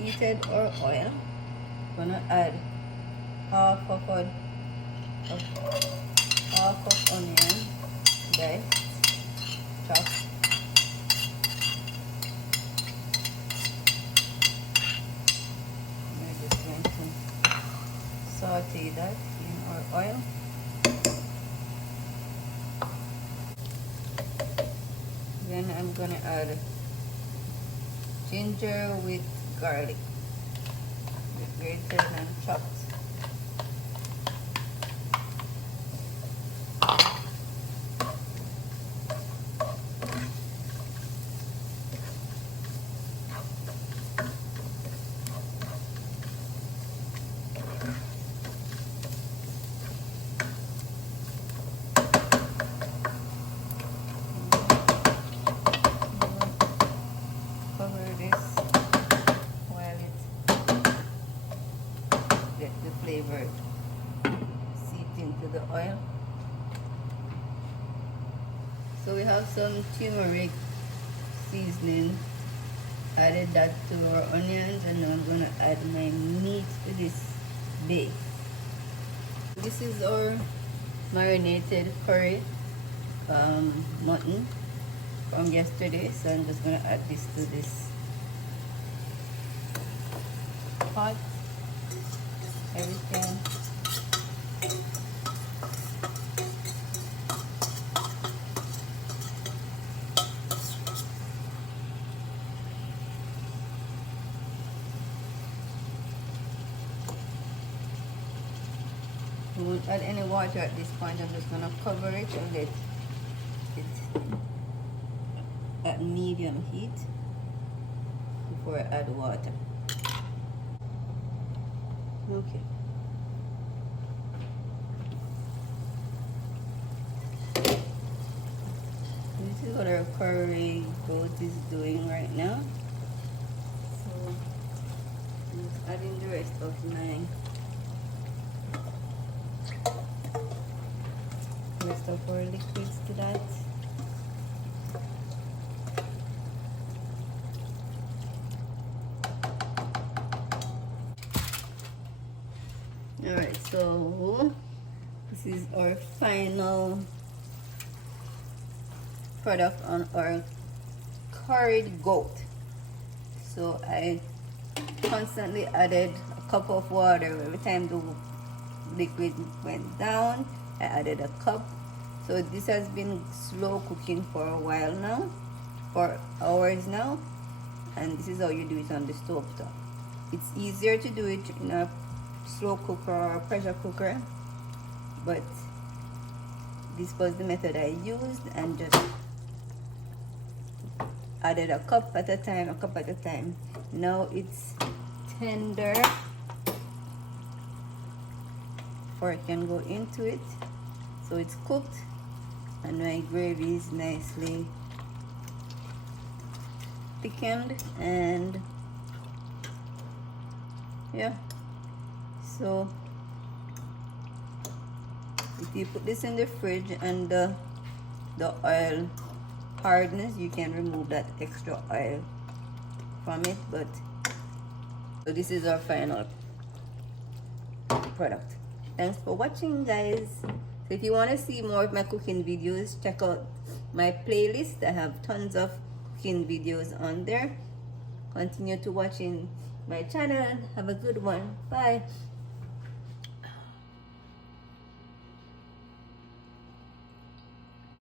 heated our oil. Gonna add half of onion, guys, chopped. We're just going to saute that in our oil. Then I'm gonna add ginger with garlic, grated and chopped. Let the flavor seep into the oil. So we have some turmeric seasoning. Added that to our onions, and now I'm gonna add my meat to this bake. This is our marinated curry mutton from yesterday, so I'm just gonna add this to this pot. Everything. We won't add any water at this point. I'm just gonna cover it and let it at medium heat before I add water. Okay. This is what our curry goat is doing right now. So I'm just adding the rest of our liquids to that. Alright, so this is our final product on our curried goat. So I constantly added a cup of water every time the liquid went down. I added a cup. So this has been slow cooking for a while now, for hours now, and this is how you do it on the stove top. It's easier to do it in a slow cooker or a pressure cooker, but this was the method I used, and just added a cup at a time. Now it's tender, fork can go into it. So it's cooked, and my gravy is nicely thickened, and yeah. So if you put this in the fridge and the oil hardness, you can remove that extra oil from it. But so this is our final product. Thanks for watching, guys. So if you want to see more of my cooking videos, check out my playlist. I have tons of cooking videos on there. Continue to watching my channel. Have a good one. Bye.